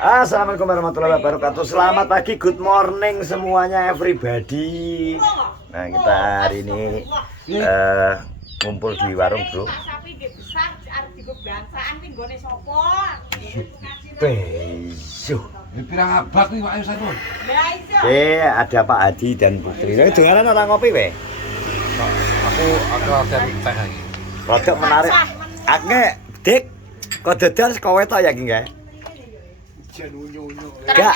Assalamualaikum warahmatullahi wabarakatuh. Selamat pagi, good morning semuanya everybody. Nah, kita hari ini ngumpul di warung, Bro. Besuh. Pirang abak nih Pak Yusuf. Ada Pak Adi dan Putri. Ini dengaran orang ngopi, we. Aku latihan teh lagi. Rodok menarik. Akne, Dik. Kok dodol kowe tok ya, Nggih? Enggak.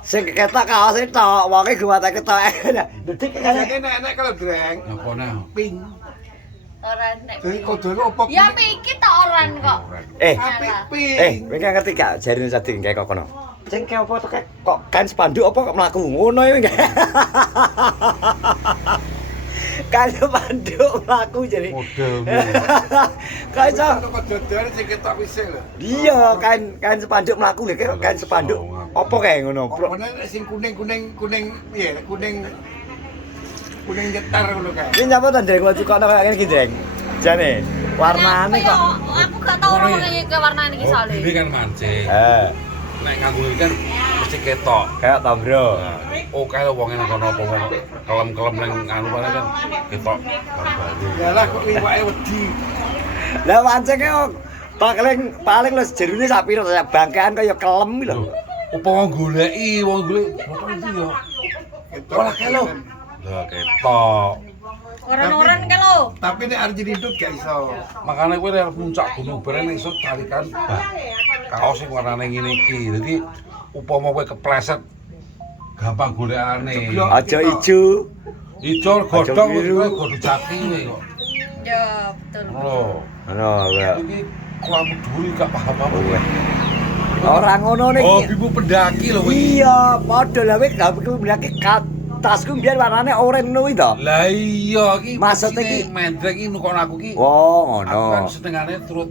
Sing ketok kaose tok, wonge guwate ketok. Dik Enak kalau dreng. Apa nah? Ping. Orang nek. Jadi kodone opo? Ya pikir tak orang kok. Apik ping. Kowe ngerti gak jarine Sadik kayak kok kono? Sing kayak apa to kok kan spanduk apa kok mlaku ngono ya enggak? Kan spanduk mlaku jadi. Modelmu. Kan iso. Kok dodol sing ketok wisik lho. Iya, kan spanduk mlaku lho kan spanduk. Apa kayak ngono, Bro? Opone sing kuning piye? Kuning nyetar ngono kae. Ini nyapa ta Dreng kok kono kayak ngene iki, Dreng? Jane warnane kok. Aku gak tau orang ke warna ini soalnya. Ini kan mancing. Nek nganggo iki kan mesti ketok. Kayak ta, Bro. Oke lho wong nang kono apa wong kelem-kelem nang anu paling kan ketok barbari. Yalah kok iwake wedi. Lah mancingnya paling lho jerune sak piro ta bangkean kaya kelem iki lho. Apa wong goleki, wong golek foto itu ya. Olah ke lho. Lah ketok. Orang-orang ke lo. Tapi nek arep hidup gak iso. Makanya kowe arep puncak gunung bareng iso tarikan kaos sing warnane ngene iki. Dadi upama kowe kepleset gampang golekane. Aja ijo. Ijo godhong godho jati kowe kok. Ya betul. Lho. Ngono ya. Iki kelamu dhuwur gak paham-paham. Ora ngono nek. Oh, ibu pendaki lho kowe. Iya, padha lha wek gak mendaki tasku biar warnane oranye ngono kuwi to. Lah iya iki Maksud iki mendrek iki nukono aku iki. Oh, Aku kan ngono. setengahnya turut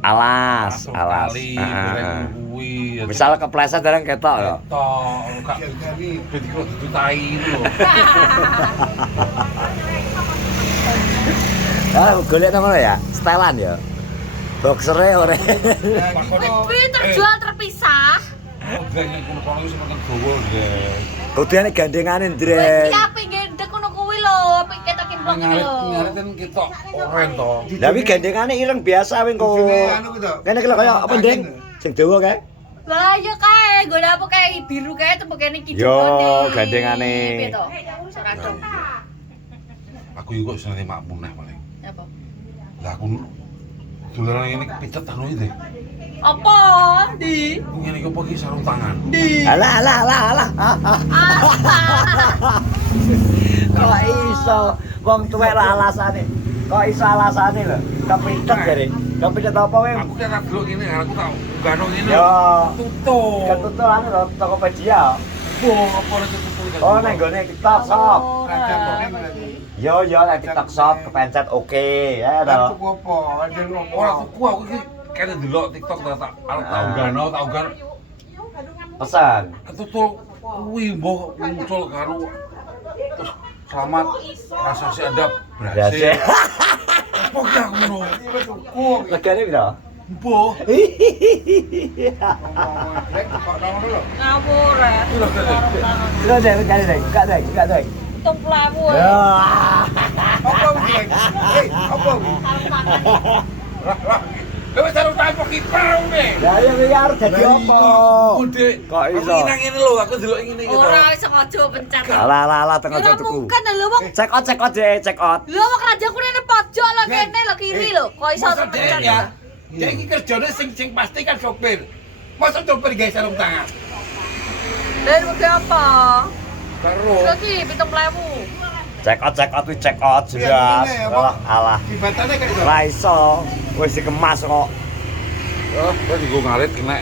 Alas. kali goreng kuwi. Misal kepleset bareng ketok lho. Tok, gak jadi dadi kok ditai lho. Ah, golek ngono ya. Stylean ya. Boxere ora. Wih terjual terpisah. Goreng kono-kono wis penting gowo, Dek. Kudune gandengane, Wih Dreng. siapa gendek kono kuwi lho, pikir takin blok iki lho. Ngarit kan ketok oren to. Lah wi gandengane ireng biasa wing kok. Anu ku to. Kene kaya kaya apa, Ndeng? Sing dawa kae. Lah ya kae, gue apa kayak biru kae tuh kene iki. Yo, gandengane. Piye to? Sakadong. Aku iki kok seneng makmu neh paling. Apa? Lah aku dolanan ngene kepicet anu iki, Dek. Apa? Di. Ngene iki apa iki sarung tangan. Di. Alah. Kok iso wong tuwek lah alasane. Kok iso alasane lho. Kepitet jare. Kepitet apa wae? Aku kira delok ngene aku tau gano ngene. Yo. Tutup. Ketutulan lho Tokopedia. Wah, apa nek tutup. Oh, nang gone TikTok shop. Oh, Yo, nang TikTok shop kepencet oke. Ya to. Aku opo? Ada opo? Ora tuku aku iki kene delok TikTok tak tau gano Pesan. ketutul kuwi mbok muncul karo terus selamat transaksi Anda berhasil. Apa ki aku ngono? Tuku. Legane piro? Mbok. Dreng kok ngono lho. ngawur ya. Lho kene. Gak deh. Tumplamu. Ya. Apa dreng? Apa? Lha wis sarung tangan kok kiper ne. Lah ya arep dadi apa? Kok iso? Aku ngene lho, aku delok ngene iki to. Ora iso ngajo pencet. Alah tengah Ora tuku. mungkin lho wong. Check out deh, check out. Lho wong raja ku nene pojok lho kene lho kiri lho. Kok iso Masa pencet Dek, ya? Dek iki kerjane sing pasti kan sopir. Masa sopir gawe sarung tangan? Dan mau apa? Karo Lagi 70.000. Check out jelas. Alah. Dibatane kan iso. Ora iso. Wis dikemas kok. oh, kok digo ngarit kena.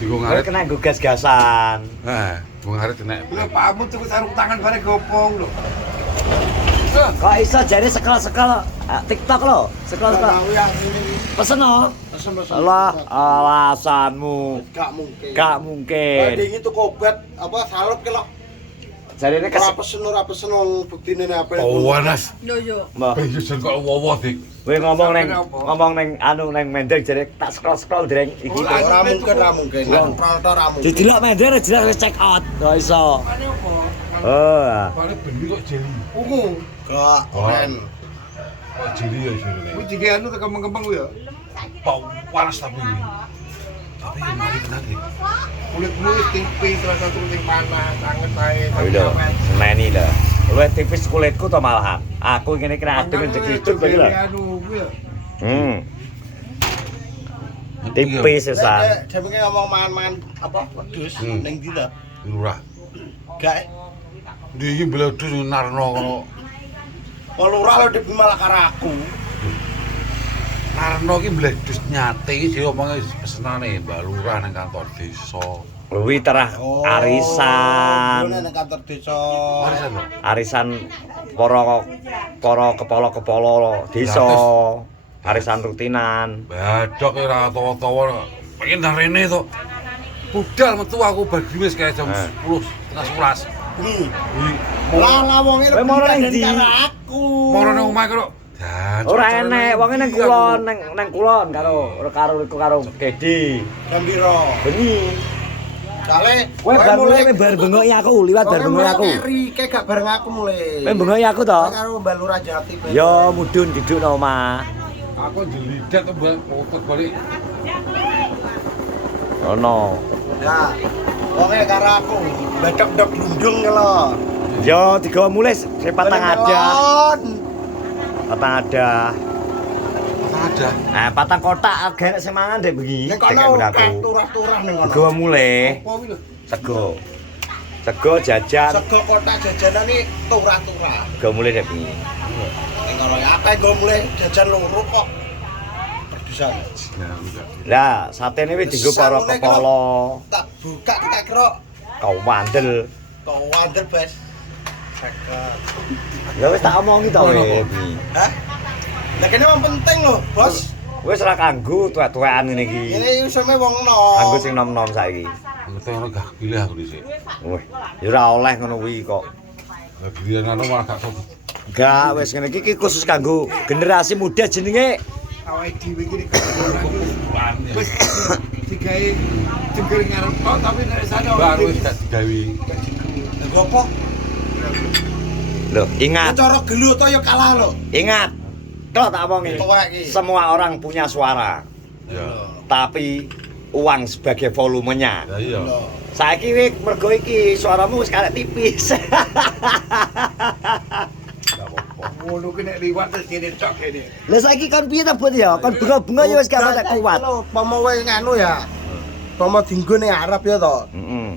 Digo Kowe ngarit. kena nggo gas-gasan. Nah, digo ngarit kena. Lho pakmu tuku sarung tangan bareng gopong lho. Kok iso jare sekel-sekel TikTok lho. Sekel-sekel. yang ini Pesen no. pesen-pesen. Alah, alasanmu. Gak mungkin. Gak mungkin. Ini tuh obat apa salep ke lho. jarene ora pesen wong buktine nek apa. Oh, Wanas. Yo yo. Mbah. Yo jen kok wowo, Dik. Kowe ngomong neng anu neng Mendel jare tak scroll dereng iki. Ora mungkin. Ora mungkin. Didelok Mendel jelas wis check out. Ora iso. Oh. Paling benih kok jeli. Ungu. Gak, keren. Kok jeli ya jeli. Kuwi jige anu tekan kembang ku ya. Pak panas tapi ini. Tapi mari tenan Dik. Kulit-kulit wis tipis, salah satu sing panas, anget ae. Ayo lho, seneni lho. Luwih tipis kulitku to malahan. Aku ngene kira adem rezeki hidup iki lho. Anu ku ya. Tipis sesan. Dhewe ngomong mangan-mangan apa wedhus ning ndi ta? Lurah. Gak. Ndi iki bledus narno kono. Kok lurah lho Dik malah karo aku. Narno iki bledus nyate iki diomongi pesenane Mbak Lurah nang kantor desa. Luwi terah arisan. Nang kantor desa. Arisan lho. Arisan para kepala-kepala desa. Arisan rutinan. Badok ora tawa-tawa. Pengen nang rene to. Budal metu aku bagi wis kayak jam 10, setengah 11. Lah wonge Kowe moro nang ndi? karo aku. Moro nang omah karo. Ora enek, wonge nang kulon, nang kulon karo Gedi. Gambira. Bengi. Kale Kowe mulai bar bengoki aku, liwat bar bengoki aku. Kayak gak bareng aku mulai. Kowe bengoki aku to? Karo Mbak Lurah Jati. Yo mudhun duduk nang omah. Aku jelidat Mbak motor balik. Ono. Nah, wonge karo aku. Bedok-dok dundung lho. Yo digawa mulai sepatang ada. Patang ada. Ada. Patang kotak agak sing mangan ndek bengi. Ning kono turah-turah ning kono. Digawa mulai. Apa kuwi lho? Sego. Sego jajan. Sego kotak jajanan iki turah-turah. Digawa mulai ndek bengi. Ning kono akeh go mulai jajan loro kok. Perdusan. Lah, satene wis dienggo para kepala. Tak buka tak kira Kau wandel. kok wandel bes. Seket. Ya wis tak omongi to kowe. Hah? Lah kene wong penting lho, Bos. Wis ora kanggo tuwek-tuwekan ngene iki. Ini useme wong nom. Kanggo sing nom-nom saiki. Ngerti ngono gak pilih aku dhisik. Wih, ya ora oleh ngono kuwi kok. Lah giliran anu malah gak tau. Enggak, wis ngene iki khusus kanggo generasi muda jenenge. Awake dhewe iki wis digawe jengkring ngarep kok tapi nek sana Baru wis gak digawe. Lha apa? Loh, ingat, Cara gelu to ya kalah lho. ingat. Kalau tak omongi, Tuwek iki. semua orang punya suara, Ya. tapi uang sebagai volumenya. Ya iya. Lho. Saiki wis mergo iki suaramu wis karek tipis. Gak apa-apa. Ngono ki nek liwat terus kene cok kene. Lah saiki kon piye ta Bud ya? Kon bengo-bengo ya wis gak patek kuat. Pomo kowe nganu ya. Pomo dinggo ning Arab ya to. Heeh.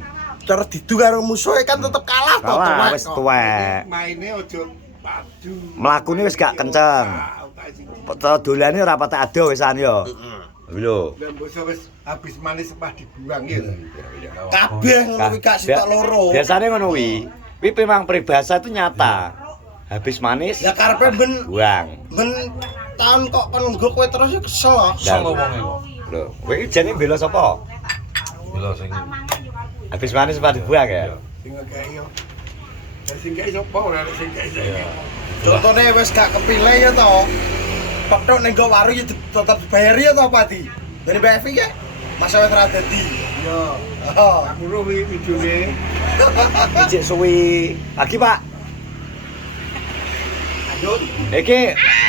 Cara didu karo musuhe kan tetep kalah to. Kalah, wis tuwek. Maine ojo padu. Mlakune wis gak kenceng. Dolane ora patek ado wisan ya. Lho. Lah mbok wis habis manis sepah dibuang ya. Kabeh. Kabeh ngono kuwi gak sitok loro. Biasane ngono kuwi. Kuwi memang peribahasa itu nyata. Habis manis, Ya karepe ben buang. tahun kok kon nggo kowe terus ya kesel. Kesel wonge kok. Lho, kowe iki jane bela sapa? Bila sing Habis manis pada dibuang ya? Sing gawe yo. Sing gawe sapa ora sing gawe. ya. Contone wis gak kepilih ya to. Petok ning go warung ya tetep dibayari ya to Pati. Dari BFI ya masa wis ora dadi. Yo. Oh, mulu videone. Ijik suwi. Lagi, Pak. Lanjut. Iki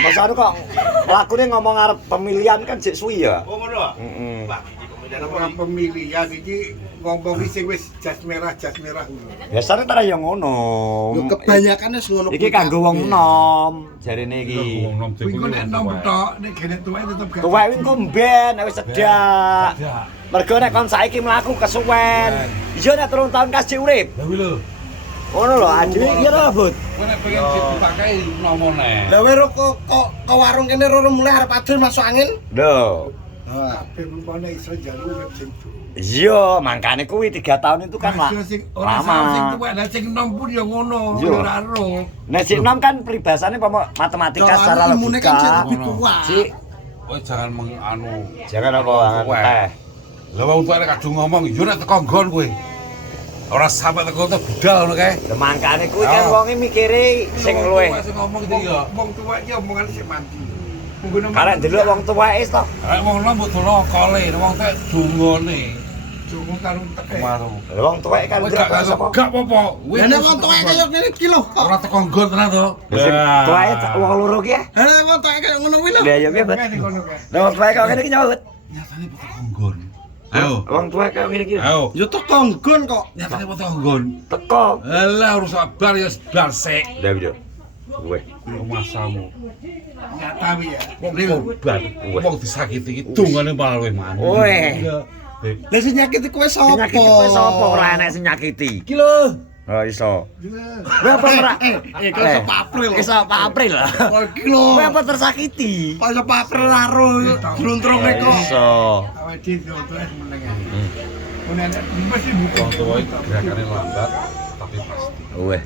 masane kok lakune ngomong arep pemilihan kan jek suwi ya? Oh ngono. Heeh. Pak, iki pemilihan iki ngomong sing wis jas merah ngono. Biasane ta ya ngono. Lho kebanyakan wis ngono. Iki kanggo wong nom, jarene iki. wong nom Kuwi nek nom tok, nek gene tuwek tetep gak. Tuwek kuwi engko mben wis cedak. Mergo nek kon saiki mlaku kesuwen. Iya nek 3 tahun kasih urip. Lah kuwi lho. Ngono lho, adine iya lho, Bud. Kowe nek pengen dipakai nomone. Lah wero kok warung kene roro mulai arep adus masuk angin. Lho. Kabeh rupane iso njaluk urip sing tuwa. Iya, makane kuwi 3 tahun itu kan Ora sing lama. tuwek, lah sing nom pun ya ngono, Iya. ora ro. Nek sik nom kan peribahasane matematika secara ilmune kan logika. lebih tua. Sik, Kowe jangan jangan apa angan teh. Lah wong tuwek kadung ngomong, yo nek teko nggon kowe. Ora sampe teko tuh budal ngono kae. Lah mangkane kuwi kan wonge mikire sing luwih. Sing ngomong iki ya. Wong tuwa iki omongan sing mati. Karek ndelok wong tuweke to. Arek wong nom mbok dono kole, wong tek dungone. Cuma karo teke. Maru. Lah wong tuweke kan Kowe ndelok gak sapa. gak apa-apa. Lah nek wong tuwek kaya ngene iki lho kok. Ora teko nggon tenan to. Sing tuweke wong loro ki ya. Lah wong tuwek kaya ngono kuwi lho. Lah ya piye, Bet? Ning kono kae. Lah wong tuweke kok ngene iki nyaut. Nyatane teko nggon. Ayo. Wong tuweke kok ngene iki. Ayo. Ya teko nggon kok. Nyatane teko nggon. Teko. Alah urus sabar ya bar sik. Lah yo. Weh. Masamu. Nyata wi ya. Wong korban, wong disakiti iki dungane malah luwih maneh. Weh. Lah sing nyakiti kowe sapa? Nyakiti kowe sapa ora enek sing nyakiti. Iki lho. Oh iso. Kowe apa ora? Iku sapa April. Iso apa April lah. Oh iki lho. Kowe apa tersakiti? Kok sapa April karo gluntrunge kok. Iso. Awake dhewe tuwa meneng. Kuwi mesti buka. Wong tuwa iki gerakane lambat tapi pasti. Weh.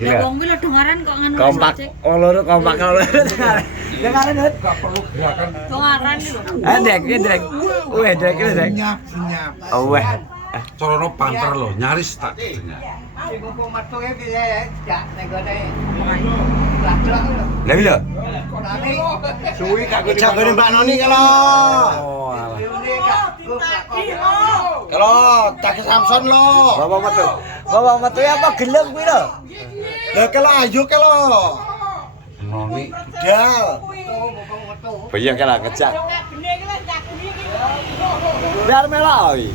Lah wong kuwi lho dengaran kok ngono. Kompak. Wong loro kompak loro. Dengaran, Dut. Gak perlu gerakan. Dengaran lho. Dek, Dek. Weh, Dek, Dek. Senyap. Oh, weh. Corono panter lho, nyaris tak dengar. Lah iya. Suwi kagak Jagone Mbak Noni kalau. Oh, alah. Kalau Cak Samson lo. Bapak metu. Bapak metu apa gelem kuwi lho? Lah kalau ayo kalau. Noni Dal. Bayang kala kecak. Biar meloi.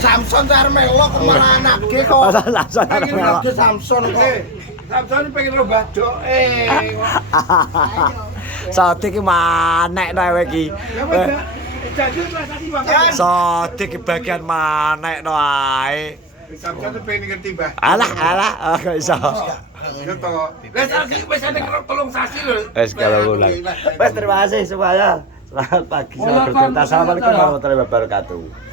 Samson car melo kemana anake kok. Langsung Pengen meloi. lagi Samson kok. Samson pengen lo badok. Sodik ki manek to kowe iki. Jadi tadi Bang. Sodik ki bagian manek to ae. Samson pengen ngerti, Mbah. Alah, kok iso. Ya to. Lah saiki wis ana tolong sasi lho. Wes kalau ulang. Wes terima kasih semuanya. Selamat pagi, selamat bertugas. Assalamualaikum warahmatullahi wabarakatuh.